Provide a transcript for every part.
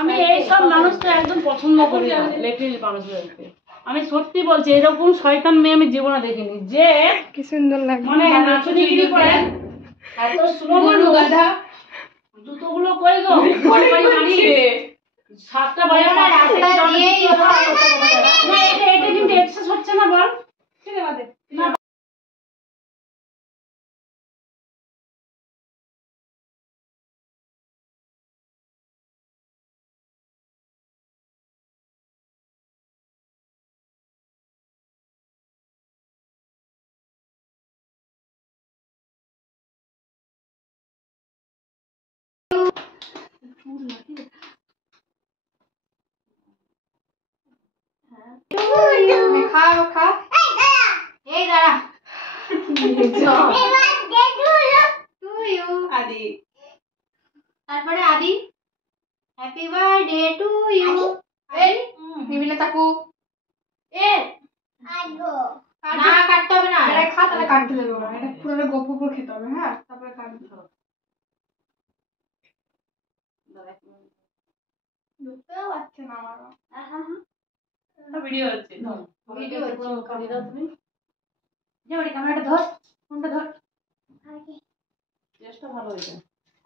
আমি এইসব মানুষকে একদম পছন্দ করি না, লেটেল মানুষদেরকে। আমি সত্যি বলছি, এরকম শয়তান মেয়ে আমি জীবনে দেখিনি, যে কি সুন্দর লাগে মানে নাচুনিগিরি করে এত স্লো গাধা। জুতোগুলো কই গো? সাতটা বাজে এটা কিন্তু এক্সেস হচ্ছে না বল? না এই দাঁড়া তারপরে আদি হ্যাপি বার্থডে টু ইউ। নিবিলে তাকু এ না কাটতে হবে না, এটা খা, তাহলে কাটতে দেবো না, এটা পুরো গপ গপ খেতে হবে। হ্যাঁ, তারপরে কাটতে হবে। ঢুকতেও পারছে না আমার। ভিডিও হচ্ছে, ভিডিও হচ্ছে, করে দাও তুমি। যে ওই ক্যামেরাটা ধর, ফোনটা ধর। চেষ্টা ভালো হয়েছে।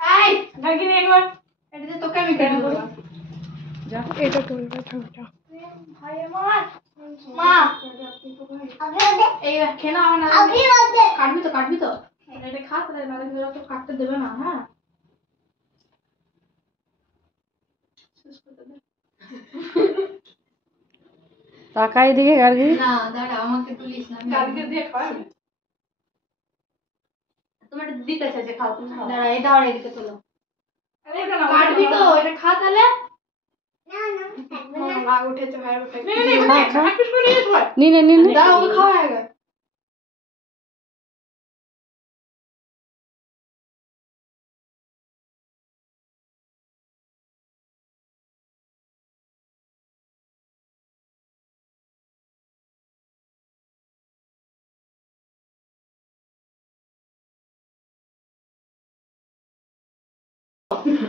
এই দেখি একবার এটাতে তোকে আমি কেটে দেবো। যা এটা তুলবে থামটা ভাই আমার মা এই খেলা আমার না কাটবি তো এটা খা, তাহলে নালে ধরে তো কাটতে দেবে না। হ্যাঁ, তাকাই দিকে গার্গি না দাঁড়া, আমাকে তুলিস না, গার্গি দিয়ে খাওয়াবে। তোমার দিদি কাছে আছে, খাও তুমি। দাঁড়া, এটা আর এদিকে তোলো। কাটবি তো, এটা খা তাহলে। না রাগ উঠেছে ভাই, নে দাঁড়া, ওকে খাওয়া আগে।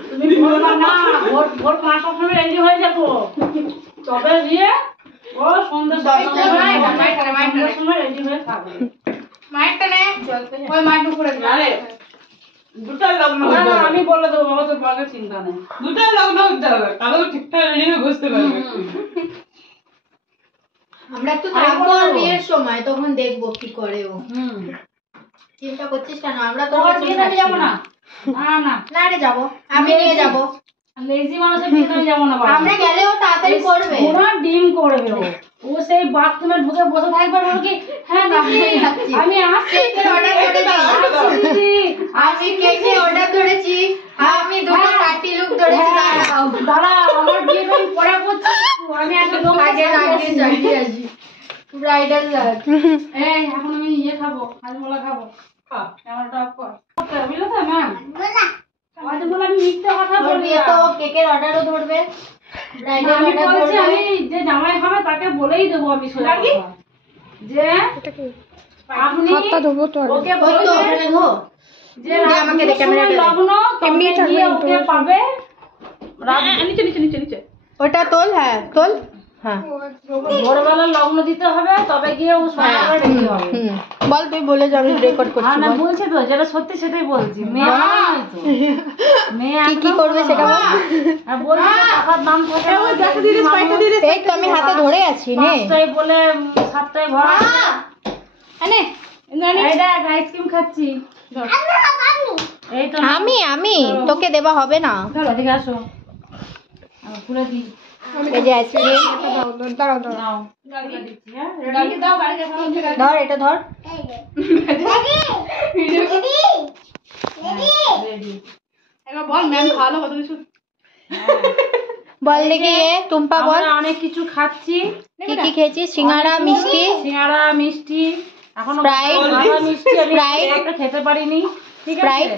তুমি বলবা না, ভোর 5টার সময় রেডি হয়ে যাবো, তবে গিয়ে ও সন্ধ্যা 10টার সময় রেডি হয়ে থাকবে। মাইকটা নে, ওই মাইকটা উপরে আরে দুটো লগ্ন না, হতে হবে, আমি বলে দেবো বাবা, তোর বাগে চিন্তা নেই। দুটো লগ্ন হতে হবে, তাহলে ঠিকঠাক রেডি হয়ে বসতে পারবে। আমরা একটু থাকবো আর বিয়ের সময়, তখন দেখবো কি করে ও। হুম, চিন্তা করছিস কেন? আমরা তো তোমার বিয়ে আমি যাবো না। না না রে, যাবো, আমি নিয়ে যাবো। লেজি মানুষের বিয়ে আমি যাবো না বাবা। আমরা গেলেও তাড়াতাড়ি করবে। ওরা ডিম করবে ও। ও সেই বাথরুমে ঢুকে বসে থাকবে আর কি, হ্যাঁ দিদি আমি আসছি, কেকের অর্ডার করেছি, দিদি আমি কেকের অর্ডার করেছি, আমি দুটো পার্টি লুক ধরেছি। দাঁড়াও দাঁড়া, আমার বিয়ে আমি পরে করছি, আমি একটা লোক আগে চালিয়ে আসি ব্রাইডাল লাগ। এই এখন আমি ইয়ে খাবো, হাজমোলা খাবো। ক্যামেরাটা অফ কর। বুঝলে তো ম্যাম, হাজমোলা আমি মিথ্যে কথা বলবি বিয়ে তো কেকের অর্ডারও ধরবে, ব্রাইডাল আমি অর্ডার বলেছি, ধরবে। আমি যে জামাই হবে তাকে বলেই দেবো আমি সোজা কথা, যে এটা কি আপনি হাতটা ধোবো তো আগে। ওকে ওই তো বলবেন ওখানে ধো, যে দিয়ে আমাকে দে, ক্যামেরাটা দে। লগ্ন এমনি তবে থাকবে, গিয়ে ওকে তোমার পাবে। নিচে ওটা তোল, হ্যাঁ তোল, হ্যাঁ ভোরবেলা লগ্ন দিতে হবে, তবে গিয়ে ও সকালে রেডি হবে। বল, তুই বলে যাবি, রেকর্ড করছি। না বল। বলছি তো, যেটা সত্যি সেটাই বলছি। মেয়ে নয় তো, মেয়ে কি কি একদম করবে সেটা বল। আর বলছি তো, টাকার দাম থাকে না। এই তো আমি হাতে ধরে আছি, নে 5টায় বলে 7টায় ভরা। নে। এই দেখ আইসক্রিম খাচ্ছি। এই তো আমি তোকে দেবা হবে না। এদিকে আসো, খুলে দিই। এই যে আইসক্রিম, দাঁড়াও নাও, খুলে দিচ্ছি। হ্যাঁ, গাড়ি দাও, গাড়ি দাও। ধর এটা ধর। রেডি। বল ম্যাম খাওয়ালো কত কিছু। বল দেখি, এ টুম্পা বল আমরা অনেক কিছু খাচ্ছি। কি কি খেয়েছিস? সিঙ্গারা, মিষ্টি, সিঙ্গারা, মিষ্টি, এখনো Sprite, ভালো মিষ্টি আমি Sprite, একটা খেতে পারিনি। ঠিক আছে? Sprite,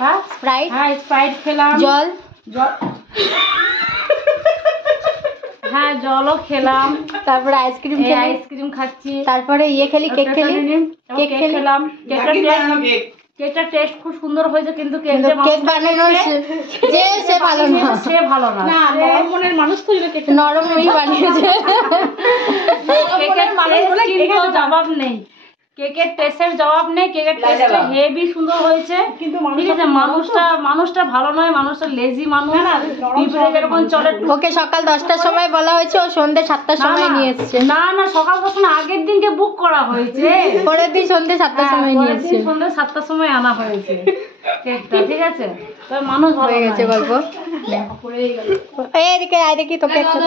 হ্যাঁ স্প্রাইট, হ্যাঁ, স্প্রাইট খেলাম, জল, জল হ্যাঁ জলও খেলাম, তারপরে আইসক্রিম এই খেলি, আইসক্রিম খাচ্ছি, তারপরে ইয়ে খেলি, কেক খেলি, কেক খেলি, খেলাম, কেকটা কেকটার টেস্ট খুব সুন্দর হয়েছে, কিন্তু কিন্তু কেক বানানো যে সে ভালো না, সে ভালো না। নরম মনের মানুষ তো কেক নরমই বানিয়েছে। কেকের টেস্ট জবাব নেই, কেকের টেস্টের জবাব নেই। কেকের টেস্ট হেভি সুন্দর হয়েছে, কিন্তু ঠিক আছে। মানুষটা ভালো নয়, মানুষটা লেজি মানুষ। পিঁপড়ে যেরকম চলে, ওকে সকাল 10টার সময় বলা হয়েছে, ও সন্ধ্যে 7টার সময় নিয়ে এসছে। না সকাল তখন আগের দিনকে বুক করা হয়েছে, পরের দিন সন্ধ্যে 7টার সময় নিয়ে এসছে। সন্ধ্যে 7টার সময় আনা হয়েছে কেকটা, ঠিক আছে। তবে মানুষ ভালো হয়ে গেছে নয়। গল্প। এদিকে আয় দেখি তোকে একটা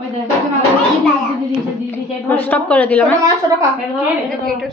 ওই দেখ, দিদি দিয়েছে, স্টপ করে দিলাম। ছোট খা। এটা